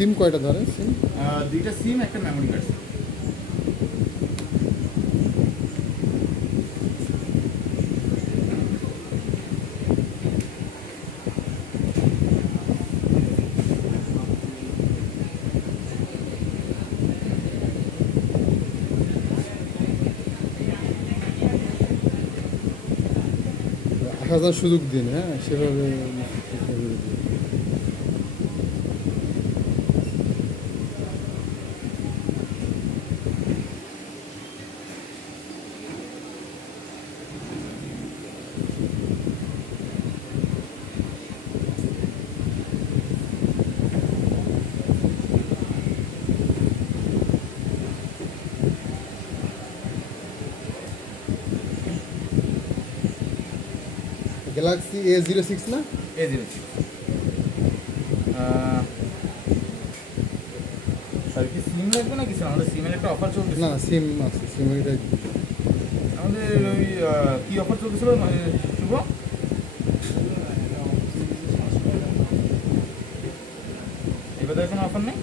সিম কয়টা ধরে? সিম দুইটা সিম, একটা মেমোরি কার্ড। আসার সুযোগ দিন, হ্যাঁ সেভাবে। গ্যালাক্সি A06 না? A06। স্যার কি সিম লাগবে না কিছু? আমাদের সিমের একটা অফার চলতেছে। না সিম আছে, সিমের আমাদের ওই কি অফার চলতেছিল শুভ? এবার কোনো অফার নেই?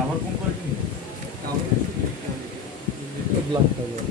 কাভার কোন কোয়ালিটি নিবে? Black colour.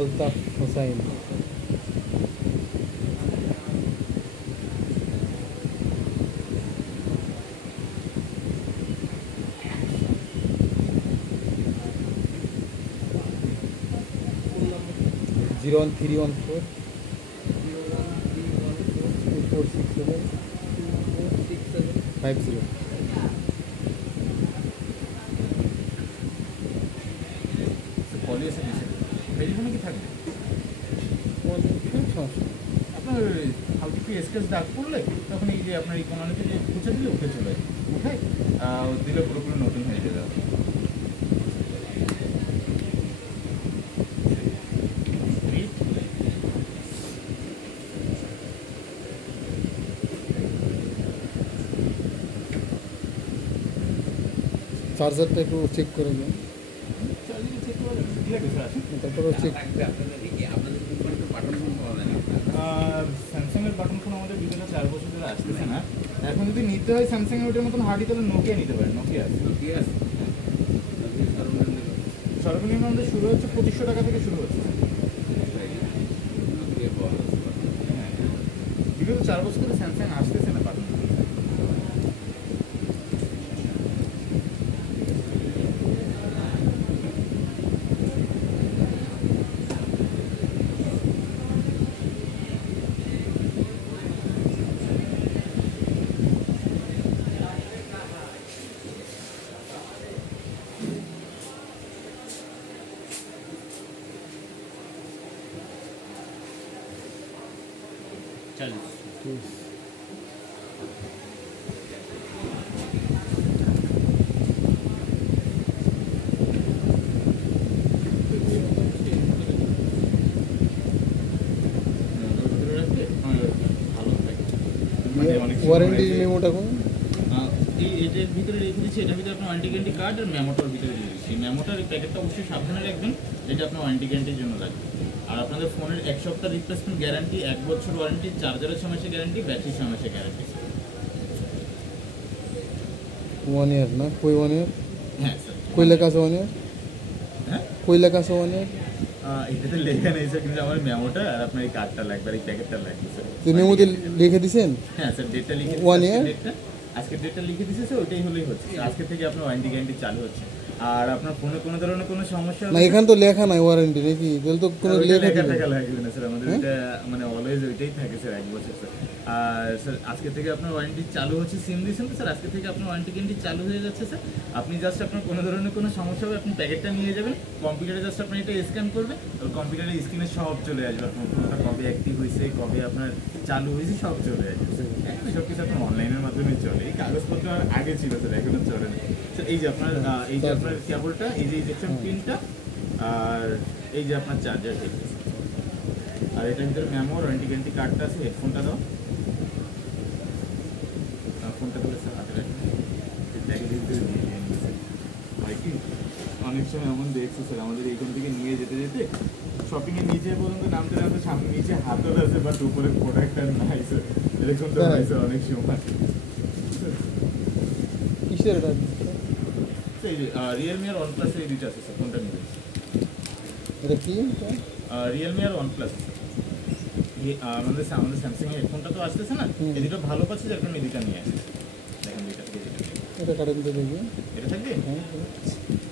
Altaf Hossain. Zero 1314 2467 50। পলিএসে দিয়েছে, টেলিফোনে কি থাকবে? আপনার হালকা একটু স্কেচ দাগ পড়লে তখন এই যে আপনার এই কোনালিতে যে মুছে দিলে উঠে চলে উঠে দিলে পুরোপুরি নতুন হয়ে যাবে। চার্জারটা একটু চেক করে দিন। তারপরে চেক। স্যামসাংয়ের বাটন ফোন আমাদের বিগত 4 বছর ধরে আসতেছে না। এখন যদি নিতে হয় স্যামসাংয়ের ওটার মতন হার্ডি, তাহলে নোকিয়া নিতে পারেন। নোকিয়া আছে। সর্বনিম্ন আমাদের শুরু হচ্ছে 2500 টাকা থেকে শুরু হচ্ছে। হ্যাঁ, বিগত 4 বছর ধরে স্যামসাং আসতেছে না বাটন। ওয়ারেন্টি মেমোটা কোন? এটার ভিতরে রেখে দিচ্ছি। এটার ভিতরে আপনার ওয়ারেন্টি গ্যারান্টি কার্ড আর মেমোটার ভিতরে দিয়ে দিচ্ছি। মেমোটার প্যাকেটটা অবশ্যই সাবধানে রাখবেন, এটা আপনার ওয়ারেন্টি গ্যারান্টির জন্য লাগবে। আর আপনাদের ফোনের 1 সপ্তাহ রিপ্লেসমেন্ট গ্যারান্টি, 1 বছর ওয়ারেন্টি, চার্জারের 6 মাসের গ্যারান্টি, ব্যাটারির 6 মাসের গ্যারান্টি। 1 ইয়ার না, কই 1 ইয়ার, হ্যাঁ স্যার। কই লেখা আছে 1 ইয়ার, হ্যাঁ কই লেখা আছে 1 ইয়ার? এটাতে লেখা নেই স্যার, কিন্তু আমার মেমোটা আর আপনার এই কার্ডটা লাগবে আর এই প্যাকেটটা লাগবে স্যার। তো মেমোতে লিখে দিছেন হ্যাঁ স্যার, ডেটটা লিখে 1 year? আজকের ডেটটা লিখে দিয়েছে স্যার, ওইটাই হলেই হচ্ছে। আজকে থেকে আপনার ওয়ারেন্টি গ্যারান্টি চালু হচ্ছে। আর আপনার ফোনে কোনো ধরনের কোনো সমস্যা না? এখানে তো লেখা নাই ওয়ারেন্টি নাকি, তাহলে তো কোনো লেখা লেখা দিবেন। টাকা লাগবে না স্যার, আমাদের এটা মানে অলওয়েজ ওইটাই থাকে স্যার, 1 বছর স্যার। আর স্যার আজকে থেকে আপনার ওয়ারেন্টি চালু হচ্ছে, সিম দিয়েছেন তো স্যার, আজকে থেকে আপনার ওয়ারেন্টি গ্যারান্টি চালু হয়ে যাচ্ছে স্যার। আপনি জাস্ট আপনার কোনো ধরনের কোনো সমস্যা হবে আপনি প্যাকেটটা নিয়ে যাবেন, কম্পিউটারে জাস্ট আপনি এটা স্ক্যান করবেন, আর কম্পিউটারের স্ক্রিনে সব চলে আসবে, আপনার ফোনটা কবে অ্যাক্টিভ হয়েছে, কবে আপনার চালু হয়েছে, সব চলে আসবে স্যার। এখন সব কিছু আপনার অনলাইনের মাধ্যমে চলে, এই কাগজপত্র আর আগে ছিল স্যার, এখনো চলে না স্যার। এই যে আপনার এই যে আপনার কেবলটা, এই যে ইজেকশন পিনটা, আর এই যে আপনার চার্জার ঠিক আছে। আর এটার ভিতরে মেমো ওয়ারেন্টি গ্যারান্টি কার্ডটা আছে। হেডফোনটা দাও, ফোনটা ধরে স্যার হাতে রাখবেন, ব্যাগের ভিতরে দিয়ে দিয়ে নিয়েছে। হয় কি অনেক সময় এমন দেখছি স্যার, আমাদের এইখান থেকে নিয়ে যেতে যেতে শপিংয়ের নিচে পর্যন্ত নামতে নামতে সামনে নিচে হাতল আছে বাট উপরে প্রোডাক্ট আর নাই স্যার, এরকম তো হয় স্যার অনেক সময়। কিসের এটা? এই যে রিয়েলমি আর OnePlus এই দুইটা আছে স্যার, কোনটা নেবেন? এটা কি এটা? রিয়েলমি আর OnePlus। আমাদের স্যামসাং এর হেডফোনটা তো আসতেছে না, এই দুটো ভালো পাচ্ছে, যার কারণে এই দুইটা নিয়ে আসছে। দেখেন দুইটা থেকে যেটা এটা কারেন্ট দেখি এটা থাকবে,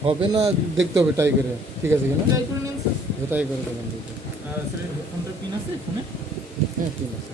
হবে না, দেখতে হবে ট্রাই করে, ঠিক আছে কিনা ট্রাই করে নিন স্যার। ট্রাই করে দেখেন দেখি। স্যার হেডফোনটার পিন আছে ফোনে? হ্যাঁ ঠিক আছে।